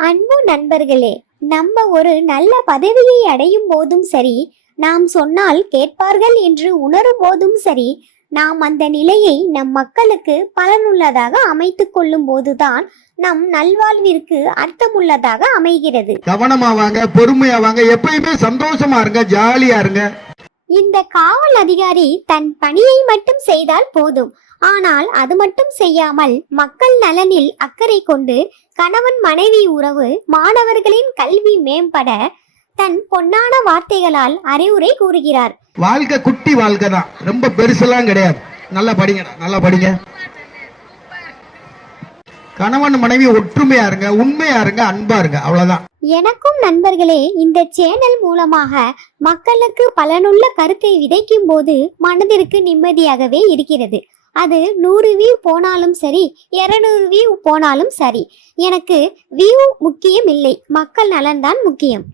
அன்பு நண்பர்களே நம்ம ஒரு நல்ல பதவியை அடையும் போதும் சரி நாம் சொன்னால் கேட்பார்கள் என்று உணரும் போதும் சரி நாம் அந்த நிலையை நம் மக்களுக்கு பலனுள்ளதாக அமைத்து கொள்ளும் போதுதான் நம் நல்வாழ்விற்கு அர்த்தமுள்ளதாக அமைகிறது. கவனமா வாங்க பொறுமையா வாங்க எப்பயுமே சந்தோஷமா இருங்க ஜாலியா இருங்க. இந்த காவல் அதிகாரி தன் பணியை மட்டும் செய்தால் போதும். ஆனால் அது மட்டும் செய்யாமல் மக்கள் நலனில் அக்கறை கொண்டு கணவன் மனைவி உறவு மாணவர்களின் கல்வி மேம்பட தன் பொன்னான வார்த்தைகளால் அறிவுரை கூறுகிறார். வாழ்க்கை குட்டி வாழ்க்கை தான் ரொம்ப பெருசெல்லாம் கிடையாது. நல்லா படிங்க நல்லா படிங்க. கணவன் மனைவி ஒற்றுமையா இருங்க உண்மையா இருங்க அன்பா இருங்க அவ்வளவுதான். எனக்கும் நண்பர்களே இந்த சேனல் மூலமாக மக்களுக்கு பலனுள்ள கருத்தை விதைக்கும் போது மனதிற்கு நிம்மதியாகவே இருக்கிறது. அது நூறு வியூ போனாலும் சரி இருநூறு வியூ போனாலும் சரி. எனக்கு வியூ முக்கியம் இல்லை மக்கள் நலன்தான் முக்கியம்.